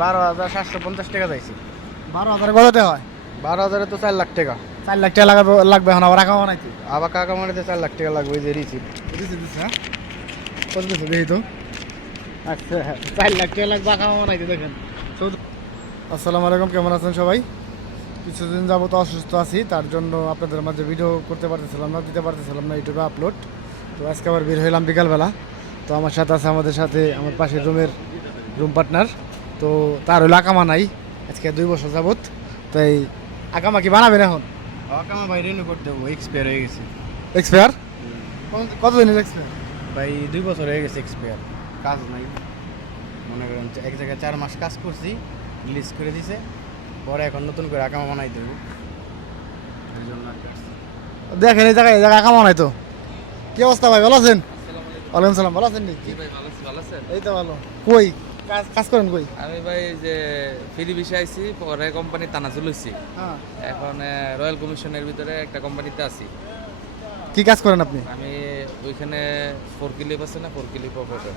বারো হাজার সাতশো পঞ্চাশ টাকা চাইছি। বারো হাজার কততে হয়? বারো হাজারে তো চার লাখ টাকা। চার লাখ টাকা লাগাবে লাগবে এখন আবার আঁকা বানাইতে আবার কাকা মারিতে চার লাখ টাকা লাগবে যে রিসিভ দিচ্ছে দিচ্ছে হ্যাঁ? কত দিচ্ছে দেখি তো। আচ্ছা চার লাখ টাকা লাগবে আঁকা বানাইতে দেখেন। আসসালামু আলাইকুম কেমন আছেন সবাই? কিছুদিন যাবত অসুস্থ আছি তার জন্য আপনাদের মাঝে ভিডিও করতে পারতেছিলাম না দিতে পারতেছিলাম না ইউটিউবে আপলোড তো আজকে আবার বের হইলাম বিকালবেলা। তো আমার সাথে আছে আমাদের সাথে আমার পাশের রুমের রুম পার্টনার তো তার হইল আকামা নাই আজকে দুই বছর যাবত তো এই আকামা কি বানাবেন এখন? কামা ভাই রিনিউ করতে দেবো এক্সপায়ার হয়ে গেছে। এক্সপায়ার কতদিনের এক্সপায়ার ভাই দুই বছর হয়ে গেছে এক্সপায়ার কাজ নাই। মনে করেন এক জায়গায় চার মাস কাজ করছি লিস্ট করে দিছে পরে এখন নতুন করে আকামা বানাই দেবো। দেখেন এই জায়গায় এই জায়গায় আকামা নাই তো। কি অবস্থা ভাই ভালো আছেন? ওয়ালাইকুম সালাম ভালো আছেন জি ভাই ভালো আছেন? এই তো ভালো। কই? কাজ করেন কই? আমি ভাই যে ফ্রি বিষয় আইছি পরে কোম্পানি তানাজুল হইছি। হ্যাঁ। এখন রয়্যাল কমিশনের ভিতরে একটা কোম্পানিতে আছি। কি কাজ করেন আপনি? আমি ওইখানে ফোর কিলিপ আছে না ফোর কিলিপ অপারেটর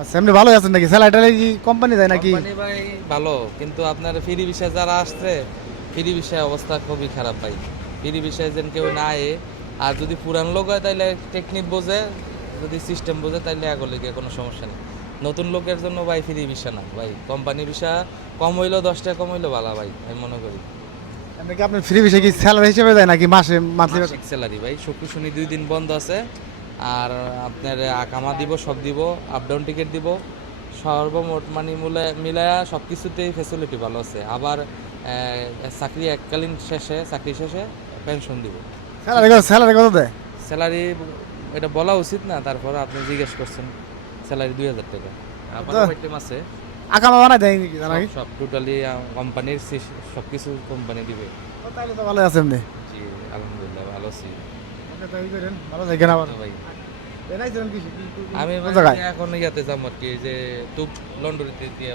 আচ্ছা ভালো আছেন নাকি? স্যালারি কি কোম্পানি দেয় নাকি? কোম্পানি ভাই ভালো কিন্তু আপনার ফ্রি বিষয় যারা আসছে ফ্রি বিষয় অবস্থা খুবই খারাপ ভাই। ফ্রি বিষয় যেন কেউ না আয়ে আর যদি পুরান লোক হয় তাহলে টেকনিক বোঝে যদি সিস্টেম বোঝে তাহলে আগলে গিয়ে কোনো সমস্যা নেই। নতুন লোকের জন্য ভাই ফ্রি বিষয় না। ভাই কোম্পানি বিষয় কম হইলেও দশ টাকা কম হইলেও ভালো ভাই আমি মনে করি। এমনি কি আপনার ফ্রি বিষয় কি স্যালারি হিসেবে দেয় নাকি মাসে মাসিক স্যালারি ভাই শুক্র শনি দুই দিন বন্ধ আছে। আর আপনার আকামা দিব সব দিব আপ ডাউন টিকিট দিব। সর্বমোট মানে মূলে মিলায়া সব কিছুতেই ফেসিলিটি ভালো আছে। আবার চাকরি এককালীন শেষে চাকরি শেষে পেনশন দিব। স্যালারি স্যালারি কত দেয়? স্যালারি এটা বলা উচিত না তারপর আপনি জিজ্ঞেস করছেন। স্যালারি দুই হাজার টাকা। আবার আইটেম আছে। আকামা বানায় দেয় নাকি জানা সব টোটালি কোম্পানির সব কিছু কোম্পানি দিবে। তাহলে তো ভালো আছে এমনি। জি আলহামদুলিল্লাহ ভালো আছি। ভালো থাকেন আবার। ভাই আমি জায়গায়? এখন ইয়াতে যাব আর কি যে তুপ লন্ডরিতে দিয়ে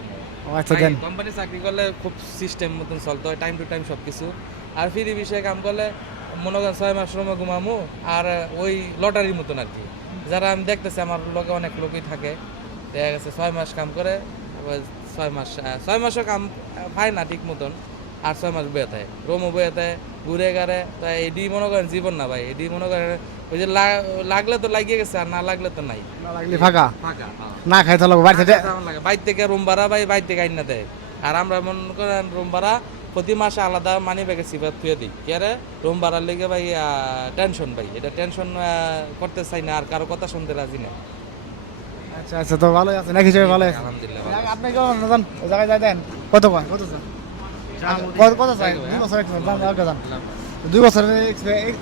ও আচ্ছা দেন। কোম্পানি চাকরি করলে খুব সিস্টেম মতন চলতে হয় টাইম টু টাইম সব কিছু আর ফ্রি বিষয়ে কাম করলে মনে করেন ছয় মাস সময় ঘুমামু আর ওই লটারির মতন আর কি। যারা আমি দেখতেছি আমার লোকে অনেক লোকই থাকে। দেখা গেছে ছয় মাস কাম করে ছয় মাস ছয় মাসও কাম পায় না ঠিক মতন আর ছয় মাস বয়ে থাকে। রোমও বয়ে থাকে ঘুরে গাড়ে তা এডি মনে করেন জীবন না ভাই এডি মনে করেন ওই যে লাগলে তো লাগিয়ে গেছে আর না লাগলে তো নাই। না ফাঁকা? ফাঁকা না খাই তাহলে বাড়ি থেকে বাইর থেকে রুম ভাড়া ভাই বাইর থেকে আইনা দেয়। আর আমরা মনে করেন রুম ভাড়া প্রতি মাসে আলাদা মানি ব্যাগে সিফার থুয়ে দিই। কি আরে? রুম ভাড়ার লেগে ভাই টেনশন ভাই। এটা টেনশন করতে চাই না আর কারও কথা শুনতে রাজি না। আচ্ছা আচ্ছা তো ভালোই আছে নাকি হিসেবে ভালো আছে। আলহামদুলিল্লাহ আপনি কেমন জান জায়গায় যাই দেন। কত কয় কত চান কত কত চাই দুই বছর দাম দাম দুই বছরের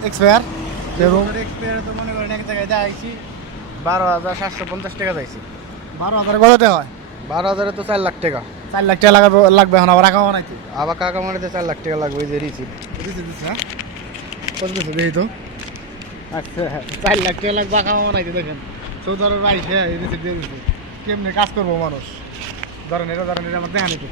এক্সপায়ার রুম এক্সপায়ার তো মনে করেন এক জায়গায় যাইছি বারো হাজার সাতশো পঞ্চাশ টাকা চাইছি। বারো হাজার কততে হয়? বারো হাজারে তো চার লাখ টাকা। চার লাখ টাকা লাগাবে লাগবে এখন আবার আঁকা বানাইতে? আবার কাকা মারিতে চার লাখ টাকা লাগবে এই যে রিসিভ। দিচ্ছে দিচ্ছে হ্যাঁ? কত দিচ্ছে দেখি তো। আচ্ছা চার লাখ টাকা লাগবে আঁকা বানাইতে দেখেন। বাইশ হ্যাঁ এই দিচ্ছে দিয়ে দিচ্ছে কেমনি কাজ করব মানুষ? ধরেন এটা ধরেন এটা আমার দেখা নিতে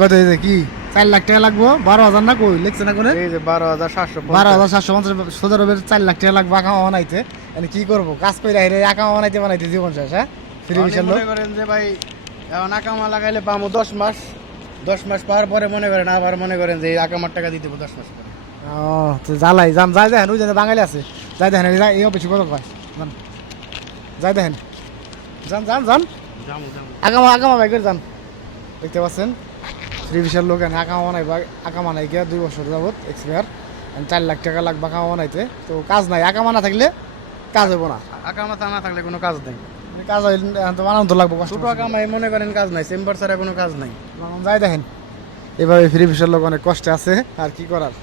কত এই যে কি? চার লাখ টাকা লাগবো বারো হাজার না কই? লিখছে না কোনে? এই যে বারো হাজার সাতশো বারো হাজার সাতশো পঞ্চাশ সোজা রবের চার লাখ টাকা লাগবে আঁকা বানাইতে। মানে কি করব? কাজ করে আঁকা বানাইতে বানাইতে জীবন শেষ হ্যাঁ? ফ্রি বিশাল করেন যে ভাই এখন আকামা লাগাইলে পামো দশ মাস। দশ মাস পাওয়ার পরে মনে করেন আবার মনে করেন যে এই আকামার টাকা দিতে দশ মাস পরে। ও তো জ্বালাই যান যাই দেখেন ওই যে বাঙালি আছে। যাই দেখেন এই- অফিসে কত কয় যান। যাই দেখেন। যান যান যান। আগামা আগামা বাইক যান। দেখতে পাচ্ছেন? শ্রী বিশাল লোক আকামা বানাই আকামা নাই গিয়া দুই বছর যাবত এক্সপায়ার চার লাখ টাকা লাগবে আকামা বানাইতে। তো কাজ নাই আকামা না থাকলে কাজ হব না। আকামা তা না থাকলে কোনো কাজ নেই। কাজ হয় আনন্দ তো বানানো লাগবো কষ্ট ছোট আমি মনে করেন কাজ নাই চেম্বার ছাড়া কোনো কাজ নাই। যাই দেখেন এভাবে ফ্রি ফিসার লোক অনেক কষ্টে আছে আর কি করার?